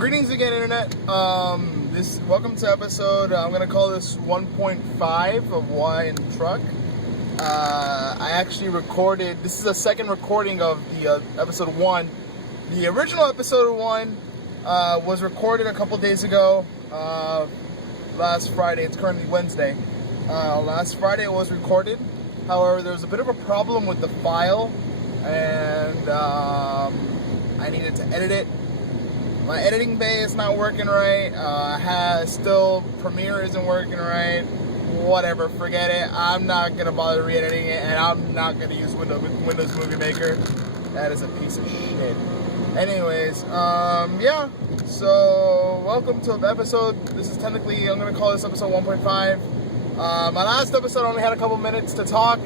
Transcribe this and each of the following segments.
Greetings again, Internet. Welcome to episode, I'm going to call this 1.5 of Why in the Truck. I actually recorded, this is a second recording of the episode 1. The original episode 1 was recorded a couple days ago, last Friday. It's currently Wednesday. Last Friday it was recorded. However, there was a bit of a problem with the file, and I needed to edit it. My editing bay is not working right. Still Premiere isn't working right. Whatever, forget it. I'm not gonna bother re-editing it, and I'm not gonna use Windows Movie Maker. That is a piece of shit. Anyways, yeah. So welcome to the episode. This is technically, I'm gonna call this episode 1.5. My last episode only had a couple minutes to talk.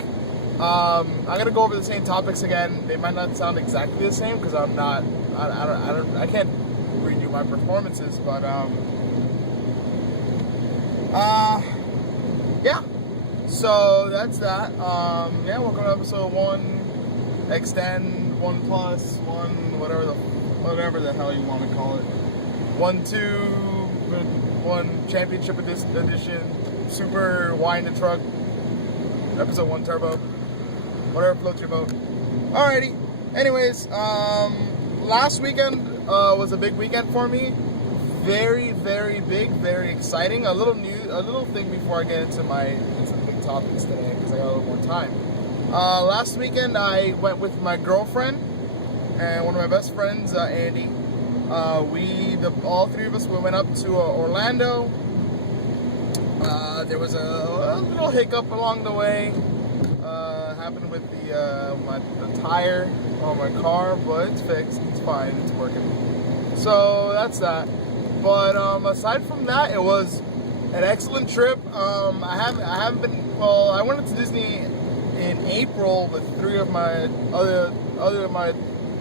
I'm gonna go over the same topics again. They might not sound exactly the same because I can't redo my performances, but yeah. So that's that. Yeah, welcome to episode 1, extend 1 plus 1, whatever the hell you want to call it. 1 championship edition, super Why in the Truck, episode 1 turbo, whatever floats your boat. Alrighty. Anyways, last weekend was a big weekend for me. Very, very big, very exciting. A little thing before I get into the big topics today, because I got a little more time. Last weekend I went with my girlfriend and one of my best friends, Andy. All three of us, we went up to Orlando. There was a little hiccup along the way. Happened with the tire on my car, but it's fixed. It's fine. It's working. So that's that. But aside from that, it was an excellent trip. I haven't been. Well, I went to Disney in April with three of my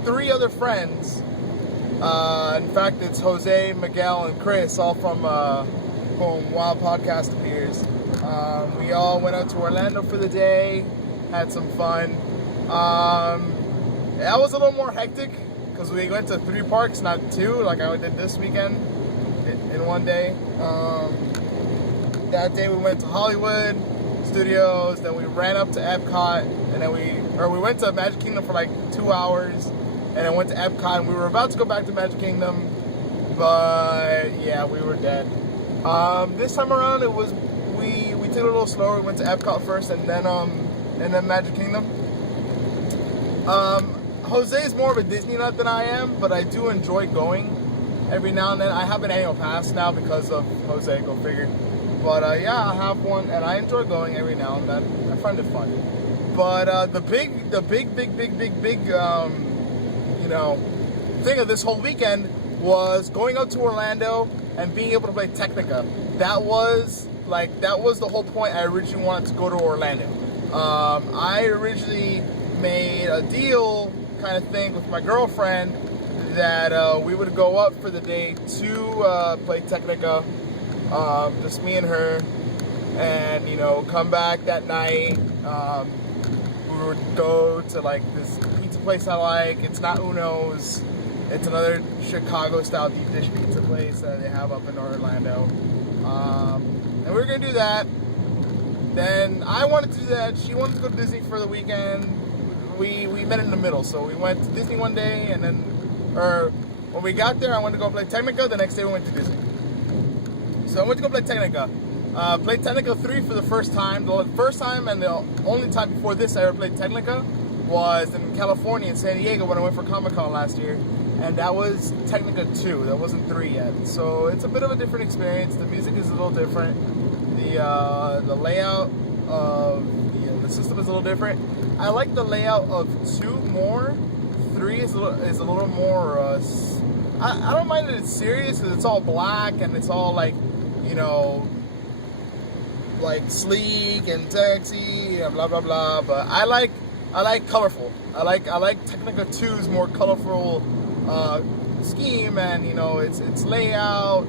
three other friends. In fact, it's Jose, Miguel, and Chris, all from Wild Podcast Appears. We all went out to Orlando for the day, had some fun. That was a little more hectic because we went to 3 parks, not 2, like I did this weekend in one day. That day we went to Hollywood Studios, then we ran up to Epcot, and then we went to Magic Kingdom for like 2 hours, and then went to Epcot, and we were about to go back to Magic Kingdom, but yeah, we were dead. This time around, we took it a little slower. We went to Epcot first, and then Magic Kingdom. Jose is more of a Disney nut than I am, but I do enjoy going every now and then. I have an annual pass now because of Jose, go figure. But yeah, I have one, and I enjoy going every now and then. I find it fun. But the big thing of this whole weekend was going out to Orlando and being able to play Technika. That was the whole point. I originally wanted to go to Orlando. I originally made a deal kind of thing with my girlfriend that we would go up for the day to play Technika, just me and her, and come back that night. We would go to like this pizza place I like. It's not Uno's. It's another Chicago-style deep dish pizza place that they have up in Orlando. And we were gonna do that. Then I wanted to do that. She wanted to go to Disney for the weekend. We met in the middle. So we went to Disney one day, and then, when we got there, I wanted to go play Technika. The next day we went to Disney. So I went to go play Technika. Played Technika 3 for the first time. The first time and the only time before this I ever played Technika was in California, in San Diego, when I went for Comic-Con last year. And that was Technika 2. That wasn't 3 yet. So it's a bit of a different experience. The music is a little different. The layout of the system is a little different. I like the layout of 2 more. 3 is a little more. I don't mind that it's serious because it's all black and it's all like sleek and sexy and blah blah blah. But I like colorful. I like Technika 2's more colorful scheme, and its layout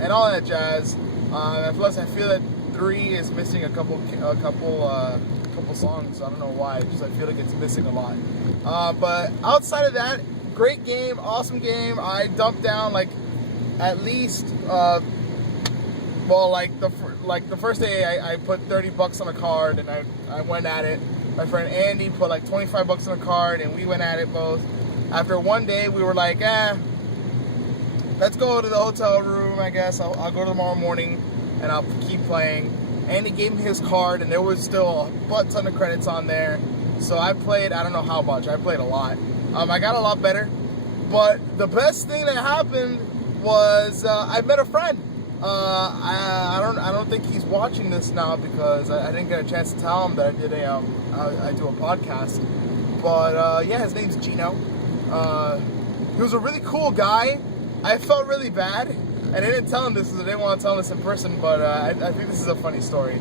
and all that jazz. And plus, I feel that 3 is missing a couple songs. I don't know why. I feel like it's missing a lot. But outside of that, great game, awesome game. I dumped down like at least, the first day I put $30 on a card and I went at it. My friend Andy put like $25 on a card and we went at it both. After one day we were like, let's go to the hotel room, I guess. I'll go tomorrow morning and I'll keep playing. Andy gave me his card and there was still a butt ton of credits on there. So I played, I don't know how much, I played a lot. I got a lot better. But the best thing that happened was I met a friend. I don't think he's watching this now because I didn't get a chance to tell him that I do a podcast. But yeah, his name's Gino. He was a really cool guy. I felt really bad. And I didn't tell him this because I didn't want to tell him this in person, but I think this is a funny story.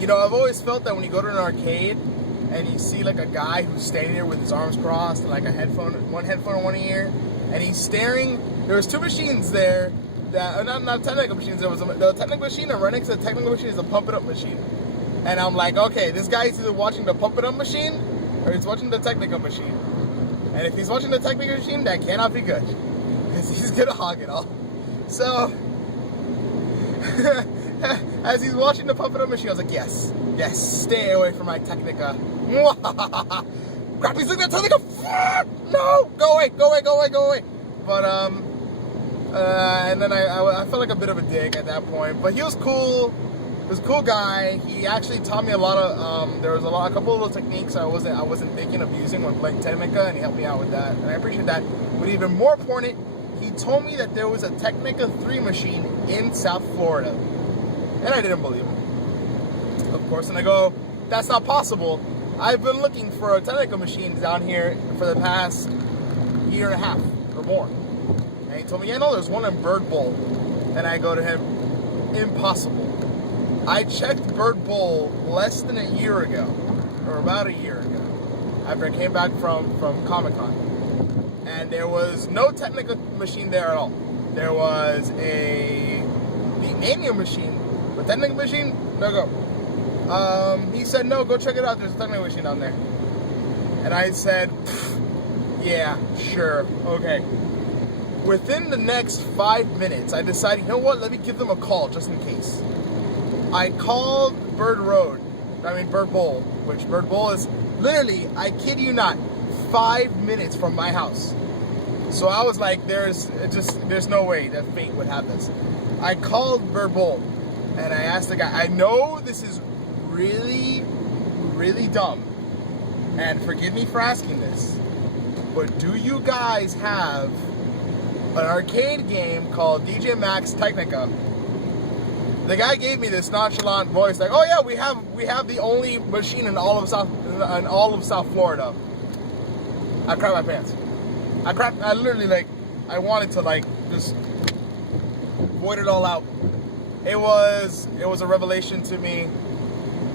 You know, I've always felt that when you go to an arcade and you see like a guy who's standing there with his arms crossed and like one headphone in one ear, and he's staring. There was two machines there that not technical machines. There was the technical machine, and right next to the technical machine is a pump it up machine. And I'm like, okay, this guy is either watching the pump it up machine or he's watching the technical machine. And if he's watching the technical machine, that cannot be good. He's gonna hog it all. So, as he's watching the pump it up machine, I was like, yes, stay away from my Technica. Crap, he's looking at Technica. No, go away. But and then I felt like a bit of a dick at that point. But he was cool. He was a cool guy. He actually taught me a lot of. There was a couple of little techniques I wasn't thinking of using when playing Technica, and he helped me out with that, and I appreciate that. But even more important, he told me that there was a Technica 3 machine in South Florida. And I didn't believe him, of course. And I go, that's not possible. I've been looking for a Technica machine down here for the past year and a half or more. And he told me, yeah, no, there's one in Bird Bowl. And I go to him, impossible. I checked Bird Bowl less than a year ago, or about a year ago, after I came back from Comic-Con. And there was no Technica machine there at all. There was the Mania machine, but Technica machine, no go. He said, no, go check it out. There's a Technica machine down there. And I said, yeah, sure, okay. Within the next 5 minutes, I decided, you know what, let me give them a call just in case. I called Bird Bowl, which Bird Bowl is literally, I kid you not, 5 minutes from my house. So I was like, there's no way that fate would have this. I called Bird Bowl and I asked the guy, I know this is really, really dumb, and forgive me for asking this, but do you guys have an arcade game called DJ Max Technika? The guy gave me this nonchalant voice, like, oh yeah, we have the only machine in all of South Florida. I crapped my pants. I literally, I wanted to, just void it all out. It was a revelation to me.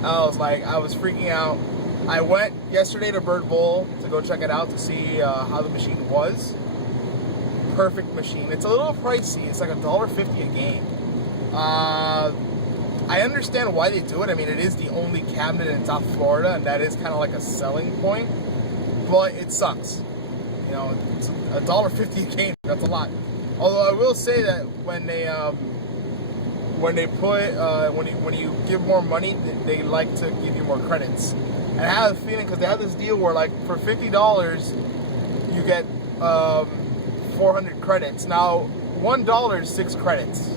I was freaking out. I went yesterday to Bird Bowl to go check it out to see how the machine was. Perfect machine. It's a little pricey. It's like $1.50 a game. I understand why they do it. I mean, it is the only cabinet in South Florida, and that is kind of like a selling point. But it sucks. You know, it's $1.50 a game. That's a lot. Although I will say that when you give more money, they like to give you more credits. And I have a feeling because they have this deal where, for $50 you get 400 credits. Now $1 is 6 credits.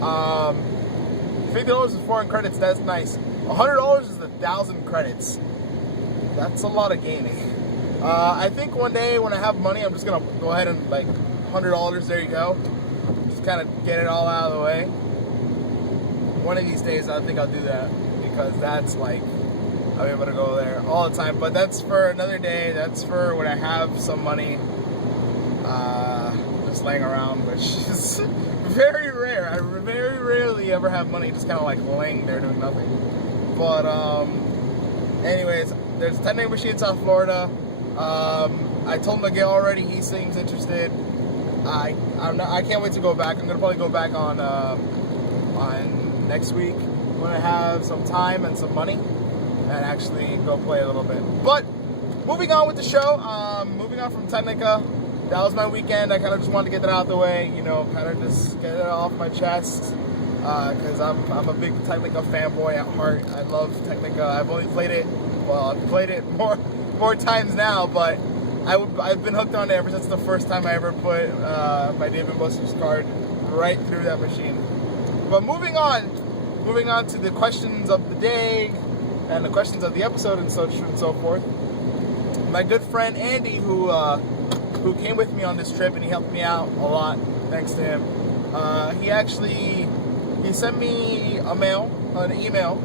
$50 is 400 credits. That's nice. $100 is 1,000 credits. That's a lot of gaining. I think one day when I have money, I'm just gonna go ahead and $100. There you go. Just kind of get it all out of the way. One of these days, I think I'll do that because that's I'll be able to go there all the time. But that's for another day. That's for when I have some money just laying around, which is very rare. I very rarely ever have money just kind of laying there doing nothing. But anyways, there's a Technica machine in South Florida. I told Miguel already. He seems interested. I can't wait to go back. I'm gonna probably go back on next week when I have some time and some money and actually go play a little bit. But moving on with the show. Moving on from Technica. that was my weekend. I kind of just wanted to get that out of the way, you know, kind of just get it off my chest. Because I'm a big Technika fanboy at heart. I love Technika. I've only played it, well, I've played it more times now, but I've been hooked on it ever since the first time I ever put my David Buster's card right through that machine. But moving on to the questions of the day and the questions of the episode and such and so forth. My good friend Andy, who came with me on this trip and he helped me out a lot, thanks to him. He sent me an email